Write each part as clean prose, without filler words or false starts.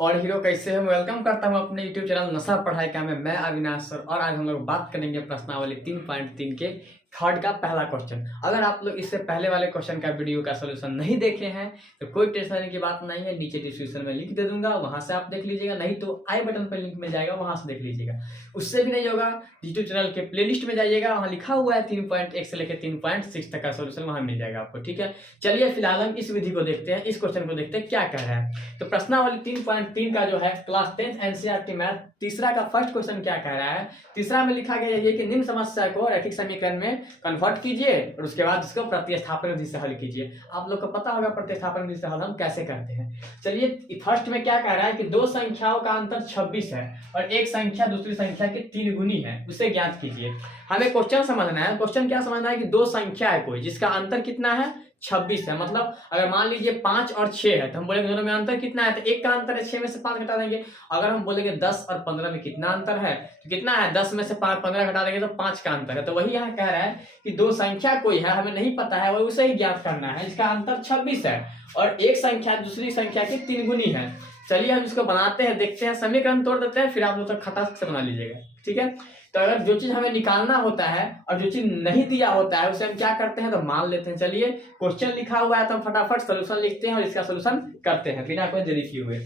और हीरो कैसे हो। वेलकम करता हूं अपने यूट्यूब चैनल नशा पढ़ाई का में मैं अविनाश सर। और आज हम लोग बात करेंगे प्रश्नावली 3.3 के थर्ड का पहला क्वेश्चन। अगर आप लोग इससे पहले वाले क्वेश्चन का वीडियो का सोल्यूशन नहीं देखे हैं तो कोई टेंशन की बात नहीं है, नीचे डिस्क्रिप्शन में लिंक दे दूंगा, वहां से आप देख लीजिएगा, नहीं तो आई बटन पर लिंक मिल जाएगा, वहां से देख लीजिएगा। उससे भी नहीं होगा, यूट्यूब चैनल के प्लेलिस्ट में जाइएगा, वहां लिखा हुआ है 3.1 से लेकर 3.6 तक का सोल्यूशन वहां मिल जाएगा आपको। ठीक है, चलिए फिलहाल हम इस विधि को देखते हैं, इस क्वेश्चन को देखते हैं क्या कह रहा है। तो प्रश्नावली 3.3 का जो है क्लास 10 एनसीईआरटी मैथ तीसरा का फर्स्ट क्वेश्चन क्या कह रहा है। तीसरा में लिखा गया है कि निम्न समस्या को रैखिक समीकरण में कन्वर्ट कीजिए और उसके बाद इसको प्रतिस्थापन विधि से हल कीजिए। आप लोग को पता होगा प्रतिस्थापन विधि से हल हम कैसे करते हैं। चलिए फर्स्ट में क्या कह रहा है कि दो संख्याओं का अंतर 26 है और एक संख्या दूसरी संख्या की 3 गुनी है, उसे ज्ञात कीजिए। हमें क्वेश्चन समझना है। क्वेश्चन क्या समझना है कि दो संख्या है कोई जिसका अंतर कितना है, 26 है। मतलब अगर मान लीजिए 5 और 6 है तो हम बोलेंगे दोनों में अंतर कितना है, तो एक का अंतर है 6 में से 5 घटा देंगे। अगर हम बोलेंगे 10 और 15 में कितना अंतर है, तो कितना है 10 में से 15 घटा देंगे तो 5 का अंतर है। तो वही यहाँ कह रहा है कि दो संख्या कोई है, हमें नहीं पता है, वो उसे ही ज्ञात करना है। इसका अंतर 26 है और एक संख्या दूसरी संख्या की 3 गुनी है। चलिए हम इसको बनाते हैं, देखते हैं, समीकरण तोड़ देते हैं, फिर आप लोग खटाक से बना लीजिएगा। ठीक है, तो अगर जो चीज हमें निकालना होता है और जो चीज नहीं दिया होता है उसे हम क्या करते हैं, तो मान लेते हैं। चलिए क्वेश्चन लिखा हुआ है तो हम फटाफट सोल्यूशन लिखते हैं और इसका सोल्यूशन करते हैं बिना कोई देरी किए हुए।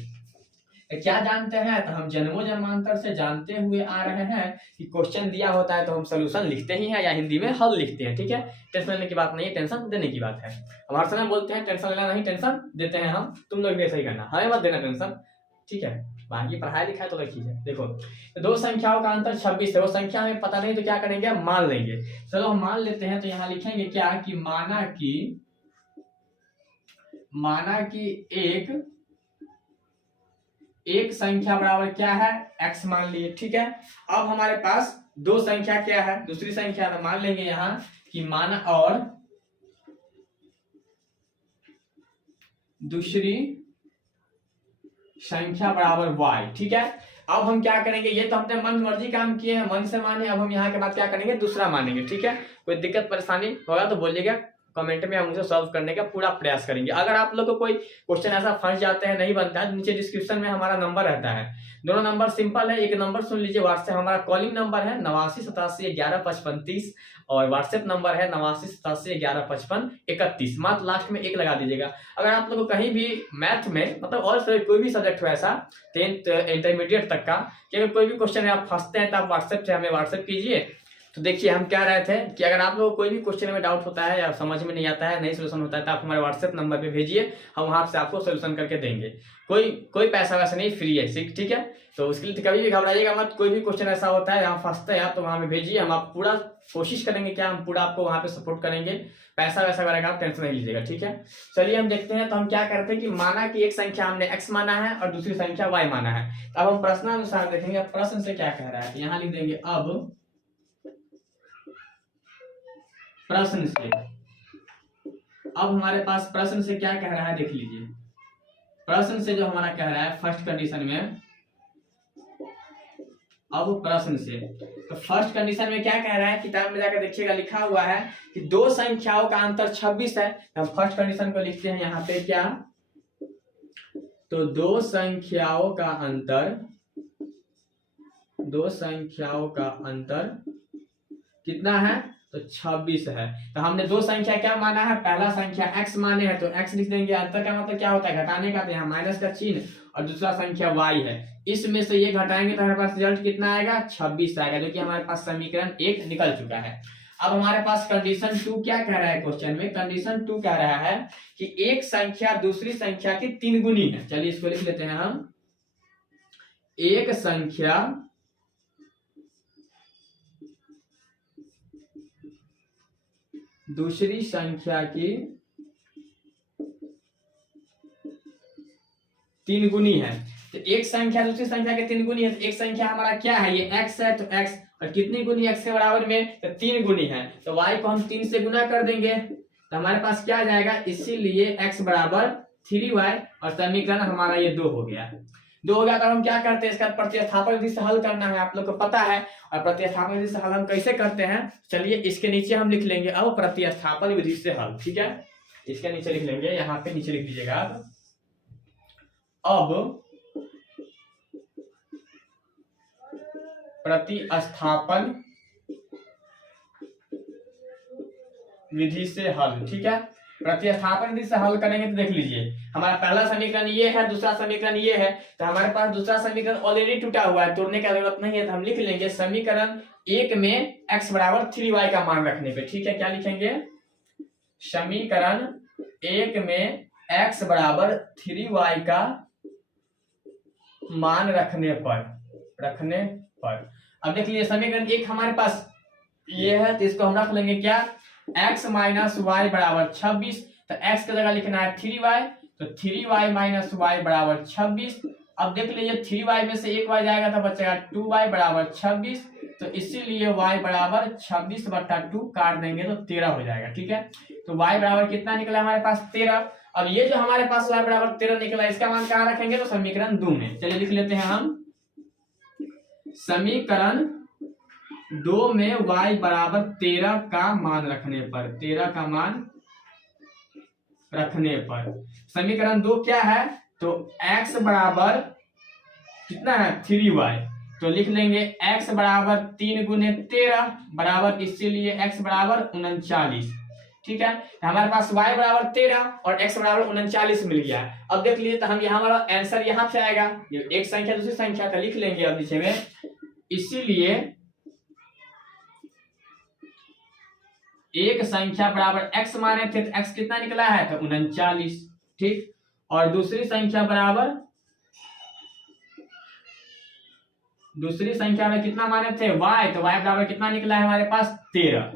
क्या जानते हैं, तो हम जन्मों जन्मांतर से जानते हुए आ रहे हैं कि क्वेश्चन दिया होता है तो हम सोल्यूशन लिखते ही हैं या हिंदी में हल लिखते हैं। ठीक है, टेंशन लेने की बात नहीं है, टेंशन देने की बात है। हमारे समय बोलते हैं टेंशन लेना नहीं, टेंशन देते हैं हम। तुम लोग भी ऐसा ही करना, हमें मत देना टेंशन। ठीक है, बाकी पढ़ाई लिखाई तो रखी है। देखो तो दो संख्याओं का अंतर 26 है, वो संख्या हमें पता नहीं तो क्या करेंगे, मान लेंगे। चलो हम मान लेते हैं, तो यहाँ लिखेंगे क्या कि माना कि एक संख्या बराबर क्या है, x मान लिए। ठीक है, अब हमारे पास दो संख्या क्या है, दूसरी संख्या, तो मान लेंगे यहाँ कि माना और दूसरी संख्या बराबर y। ठीक है, अब हम क्या करेंगे, ये तो हमने मन मर्जी काम किए हैं, मन से माने। अब हम यहाँ के बाद क्या करेंगे, दूसरा मानेंगे। ठीक है, कोई दिक्कत परेशानी होगा तो बोलिएगा कमेंट में, हम उसे सॉल्व करने का पूरा प्रयास करेंगे। अगर आप लोग को कोई क्वेश्चन ऐसा फंस जाते हैं, नहीं बनता है, नीचे डिस्क्रिप्शन में हमारा नंबर रहता है। दोनों नंबर सिंपल है, एक नंबर सुन लीजिए, व्हाट्सएप हमारा कॉलिंग नंबर है 898781115530 और व्हाट्सएप नंबर है 898781115531। मात्र लास्ट में एक लगा दीजिएगा। अगर आप लोग को कहीं भी मैथ में मतलब और कोई भी सब्जेक्ट हो ऐसा 10th इंटरमीडिएट तक का, कि अगर कोई भी क्वेश्चन में आप फंसते हैं तो आप व्हाट्सएप से हमें व्हाट्सएप कीजिए। तो देखिए हम क्या रहे थे कि अगर आप लोगों को कोई भी क्वेश्चन में डाउट होता है या समझ में नहीं आता है, नहीं सोल्यूशन होता है, तो आप हमारे व्हाट्सएप नंबर पे भेजिए, हम वहां से आपको सोल्यूशन करके देंगे। कोई पैसा वैसा नहीं, फ्री है। ठीक है, तो उसके लिए कभी भी घबराइएगा मत। कोई भी क्वेश्चन ऐसा होता है यहाँ फंसते हैं तो वहां पे भेजिए, हम आप पूरा कोशिश करेंगे, क्या हम पूरा आपको वहां पे सपोर्ट करेंगे। पैसा वैसा वगैरह आप टेंशन नहीं लीजिएगा। ठीक है, चलिए हम देखते हैं। तो हम क्या करते हैं कि माना कि एक संख्या हमने x माना है और दूसरी संख्या y माना है। अब हम प्रश्नानुसार देखेंगे प्रश्न से क्या कह रहा है। यहाँ लिख देंगे अब प्रश्न से। अब हमारे पास प्रश्न से क्या कह रहा है, देख लीजिए। प्रश्न से जो हमारा कह रहा है फर्स्ट कंडीशन में, अब प्रश्न से तो फर्स्ट कंडीशन में क्या कह रहा है, किताब में जाकर देखिएगा, लिखा हुआ है कि दो संख्याओं का अंतर 26 है। हम फर्स्ट कंडीशन को लिखते हैं यहाँ पे क्या, तो दो संख्याओं का अंतर कितना है, तो 26 है। तो हमने दो संख्या क्या माना है, पहला संख्या x माने हैं तो x लिख देंगे। अंतर का मतलब क्या होता है, घटाने का, तो यहाँ माइनस का चिन्ह, और दूसरा संख्या y है। इसमें से ये घटाएंगे तो हमारे पास रिजल्ट कितना आएगा, 26 आएगा, जो कि हमारे पास समीकरण 1 निकल चुका है। अब हमारे पास कंडीशन 2 क्या कह रहा है, क्वेश्चन में कंडीशन 2 कह रहा है कि एक संख्या दूसरी संख्या की 3 गुनी है। चलिए इसको लिख लेते हैं हम, एक संख्या दूसरी संख्या की 3 गुनी है। तो एक संख्या दूसरी संख्या के 3 गुनी है, तो एक संख्या हमारा क्या है, ये x है, तो x, और कितनी गुनी x के बराबर में, तो 3 गुनी है, तो y को हम 3 से गुना कर देंगे, तो हमारे पास क्या आ जाएगा, इसीलिए x बराबर 3y, और समीकरण हमारा ये 2 हो गया। 2 हो गया, तो हम क्या करते हैं, इसका प्रतिस्थापन विधि से हल करना है, आप लोग को पता है। और प्रतिस्थापन विधि से हल हम कैसे करते हैं, चलिए इसके नीचे हम लिख लेंगे अब प्रतिस्थापन विधि से हल। ठीक है, इसके नीचे लिख लेंगे, यहाँ पे नीचे लिख लीजिएगा। अब प्रतिस्थापन विधि से हल। ठीक है, प्रतिस्थापन विधि से हल करेंगे तो देख लीजिए हमारा पहला समीकरण ये है, दूसरा समीकरण ये है, तो हमारे पास दूसरा समीकरण ऑलरेडी टूटा हुआ है, तोड़ने का जरूरत नहीं है। तो हम लिख लेंगे समीकरण एक में x बराबर 3y का मान रखने पे। ठीक है, क्या लिखेंगे? समीकरण एक में x बराबर 3y का मान रखने पर अब देख लीजिए समीकरण एक हमारे पास ये है, तो इसको हम रख लेंगे क्या? x माइनस वाई बराबर 26। तो x की जगह लिखना है 3y, तो 3y माइनस वाई बराबर 26। अब देख लीजिए 3y में से 1y जाएगा तो बचेगा 2y बराबर 26। तो इसीलिए y बराबर 26/2 काट देंगे तो 13 हो जाएगा। ठीक है, तो y बराबर कितना निकला हमारे पास? 13। अब ये जो हमारे पास y बराबर 13 निकला, इसका मान कहाँ रखेंगे? तो समीकरण 2 में। चलिए लिख लेते हैं हम समीकरण 2 में y बराबर 13 का मान रखने पर, 13 का मान रखने पर समीकरण 2 क्या है? तो x बराबर कितना है? 3y। तो लिख लेंगे x बराबर 3 गुने 13 बराबर, इसीलिए x बराबर 39। ठीक है, तो हमारे पास y बराबर 13 और x बराबर 39 मिल गया। अब देख लीजिए तो हम यहाँ हमारा आंसर यहाँ से आएगा, ये एक संख्या दूसरी संख्या का लिख लेंगे अब नीचे में, इसीलिए एक संख्या बराबर x माने थे तो x कितना निकला है? तो 39। ठीक, और दूसरी संख्या में कितना माने थे? y, तो y बराबर कितना निकला है हमारे पास? 13।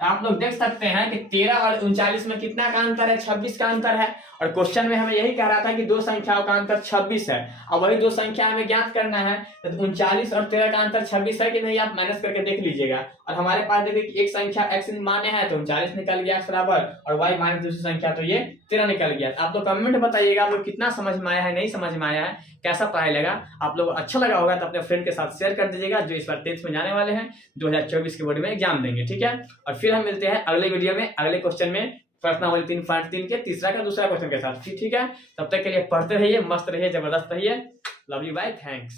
तो आप लोग देख सकते हैं कि 13 और 39 में कितना का अंतर है? 26 का अंतर है। और क्वेश्चन में हमें यही कह रहा था कि दो संख्याओं का अंतर 26 है। अब वही दो संख्या हमें ज्ञात करना है, तो 39 और 13 का अंतर 26 है कि नहीं, आप माइनस करके देख लीजिएगा। और हमारे पास देखिए कि एक संख्या x माने है तो 39 निकल गया x बराबर, और y माने दूसरी संख्या तो ये 13 निकल गया। आप लोग कमेंट बताइएगा आप लोग कितना समझ में आया है, नहीं समझ में आया है, कैसा पढ़ाई लगा। आप लोग अच्छा लगा होगा तो अपने फ्रेंड के साथ शेयर कर दीजिएगा, जो इस बार 10th में जाने वाले हैं, 2024 के बोर्ड में एग्जाम देंगे। ठीक है, और फिर हम मिलते हैं अगले वीडियो में अगले क्वेश्चन में, प्रश्नावली 3.3 के तीसरा का दूसरा क्वेश्चन के साथ। ठीक है, तब तक के लिए पढ़ते रहिए, मस्त रहिए, जबरदस्त रहिए। Love you, bye, thanks.